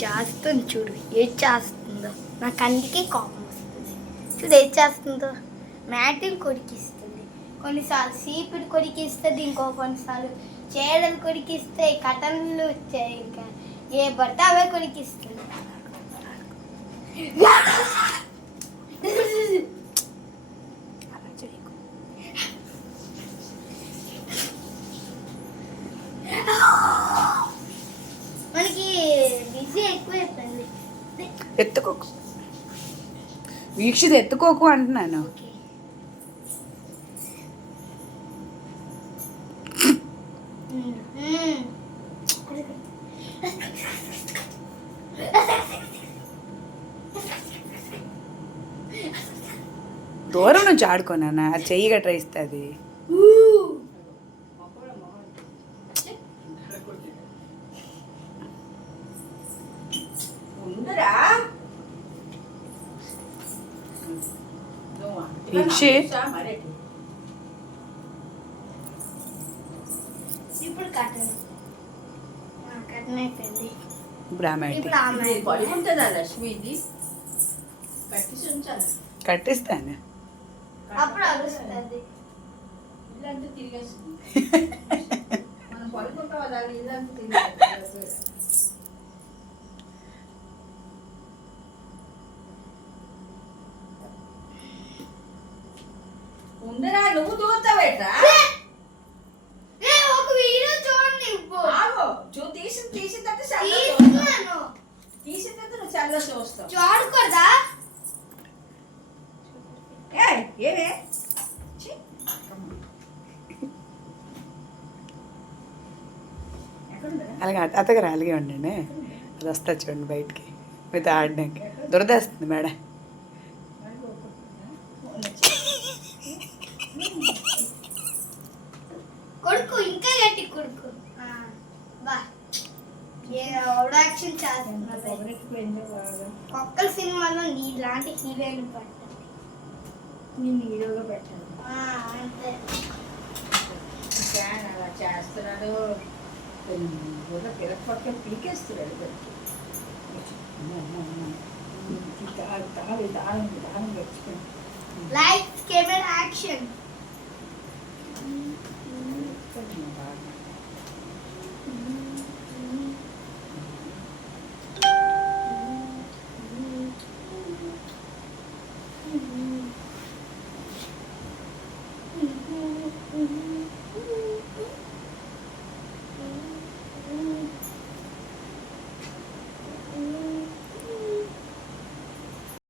చేస్తుంది చూడు, ఏది చేస్తుందో. నాకు అందుకే కోపం వస్తుంది. చూడు ఏది చేస్తుందో. మ్యాటిల్ కొరికిస్తుంది, కొన్నిసార్లు సీపుడు కొరికిస్తుంది, ఇంకో కొన్నిసార్లు చేడలు కొరికిస్తే, కటన్లు ఇంకా ఏ పడితే అవే కొరికిస్తుంది. మనకి బిజీ ఎక్కువైపోయింది. ఎత్తుకోకు వీక్షిత, ఎత్తుకోకు అంటున్నాను. దూరం నుంచి ఆడుకోనా, చెయ్యి గట్రా ఇస్తుంది. ఇప్పుడు కట్టను, కట్టన్ అయిపోయింది. కట్టిస్తాను. అప్పుడు అరుస్తుంది. ఇల్లంతా తిరిగేస్తుంది. మనం పడుకుంటాం అది ఇల్లంతా తిరిగేస్తుంది. ఉండరా, నువ్వు చూస్తావేట్రా? ఒక వీడియో చూడండి. తీసిన తర్వాత నువ్వు చల్ల చూస్తావు. చూడకూడదా? ఏమే అలాగే అత్తగారు అలాగే ఉండండి. అది వస్తా చూడండి బయటికి, మీతో ఆడడానికి. దురదేస్తుంది మేడం. కొడుకు ఇంకా గట్టి కొడుకు. యాక్షన్ చేస్తున్నారు. ఒక్కల సినిమాలో నీలాంటి హీరోయిన్ పట్టాలి, నేను హీరోగా పెట్టాను. అంతే. అలా చేస్తున్నాడు, పిల్లల పక్కన పీకేస్తున్నాడు. దానం గడిచిపోయింది. Lights camera action.